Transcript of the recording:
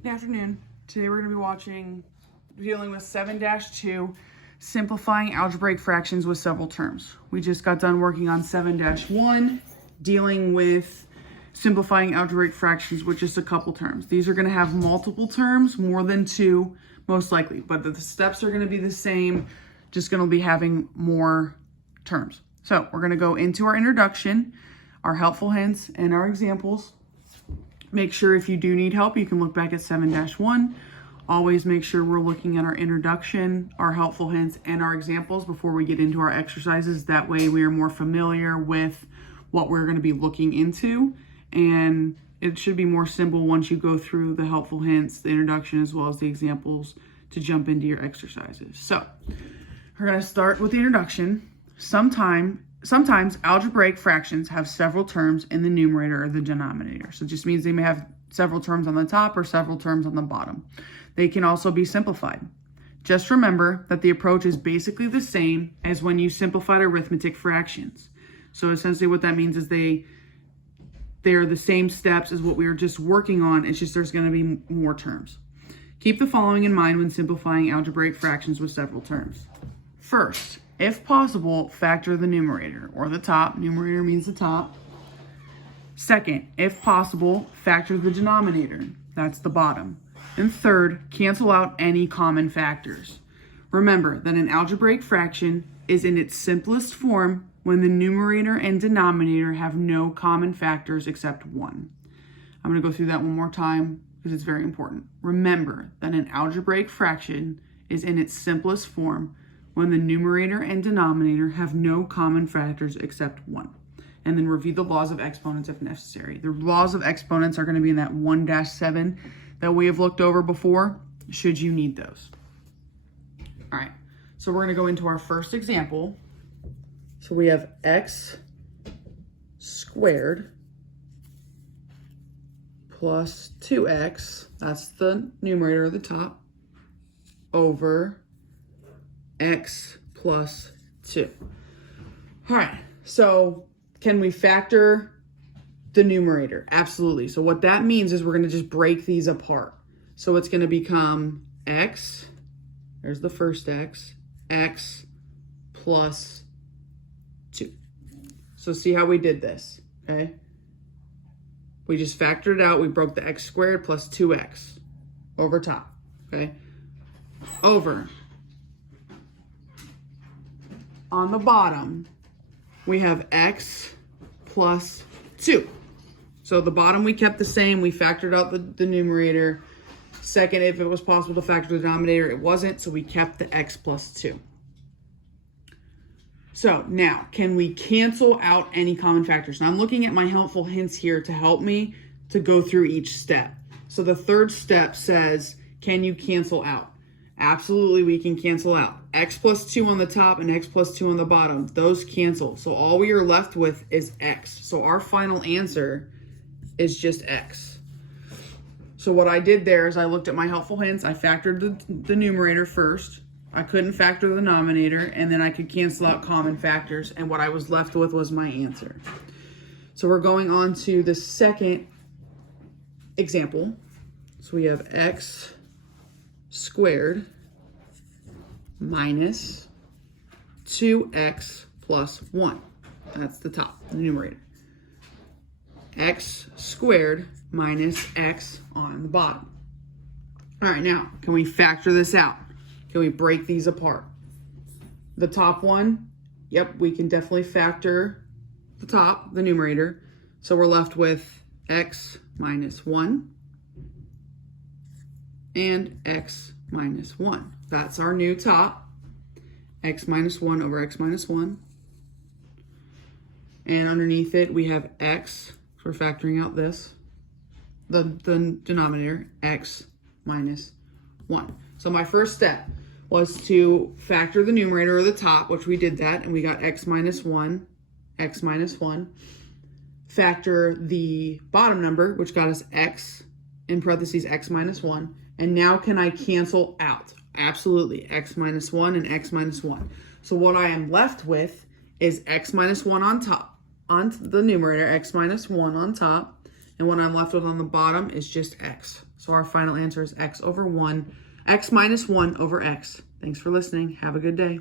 Good afternoon. Today we're going to be dealing with 7-2, simplifying algebraic fractions with several terms. We just got done working on 7-1, dealing with simplifying algebraic fractions with just a couple terms. These are going to have multiple terms, more than two, most likely, but the steps are going to be the same, just going to be having more terms. So we're going to go into our introduction, our helpful hints, and our examples. Make sure if you do need help, you can look back at 7-1. Always make sure we're looking at our introduction, our helpful hints, and our examples before we get into our exercises. That way we are more familiar with what we're going to be looking into. And it should be more simple once you go through the helpful hints, the introduction, as well as the examples to jump into your exercises. So we're going to start with the introduction. Sometimes algebraic fractions have several terms in the numerator or the denominator. So it just means they may have several terms on the top or several terms on the bottom. They can also be simplified. Just remember that the approach is basically the same as when you simplified arithmetic fractions. So essentially what that means is they're the same steps as what we were just working on. It's just there's going to be more terms. Keep the following in mind when simplifying algebraic fractions with several terms. First, if possible, factor the numerator or the top. Numerator means the top. Second, if possible, factor the denominator. That's the bottom. And third, cancel out any common factors. Remember that an algebraic fraction is in its simplest form when the numerator and denominator have no common factors except one. I'm going to go through that one more time because it's very important. Remember that an algebraic fraction is in its simplest form when the numerator and denominator have no common factors except one. And then review the laws of exponents if necessary. The laws of exponents are going to be in that 1-7 that we have looked over before, should you need those. All right, so we're going to go into our first example. So we have x squared plus 2x, that's the numerator at the top, over x plus 2. All right, so can we factor the numerator? Absolutely. So what that means is we're going to just break these apart. So it's going to become x, there's the first x plus 2. So see how we did this, okay? We just factored it out. We broke the x squared plus 2x over top, okay? Over. On the bottom, we have x plus 2. So the bottom we kept the same. We factored out the numerator. Second, if it was possible to factor the denominator, it wasn't, so we kept the x plus 2. So now, can we cancel out any common factors? Now I'm looking at my helpful hints here to help me to go through each step. So the third step says, can you cancel out? Absolutely, we can cancel out. X plus 2 on the top and x plus 2 on the bottom. Those cancel. So all we are left with is x. So our final answer is just x. So what I did there is I looked at my helpful hints. I factored the numerator first. I couldn't factor the denominator, and then I could cancel out common factors. And what I was left with was my answer. So we're going on to the second example. So we have x squared minus 2x plus 1. That's the top, the numerator. X squared minus x on the bottom. All right, now, can we factor this out? Can we break these apart? The top one, yep, we can definitely factor the top, the numerator. So we're left with x minus 1 and x minus 1. That's our new top. X minus 1 over x minus 1. And underneath it, we have x. So we're factoring out this. The denominator, x minus 1. So my first step was to factor the numerator or the top, which we did that, and we got x minus 1, x minus 1. Factor the bottom number, which got us x, in parentheses, x minus 1. And now can I cancel out? Absolutely, x minus 1 and x minus 1. So what I am left with is x minus 1 on top, on the numerator, x minus 1 on top, And what I'm left with on the bottom is just x. So our final answer is x minus 1 over x. Thanks for listening. Have a good day.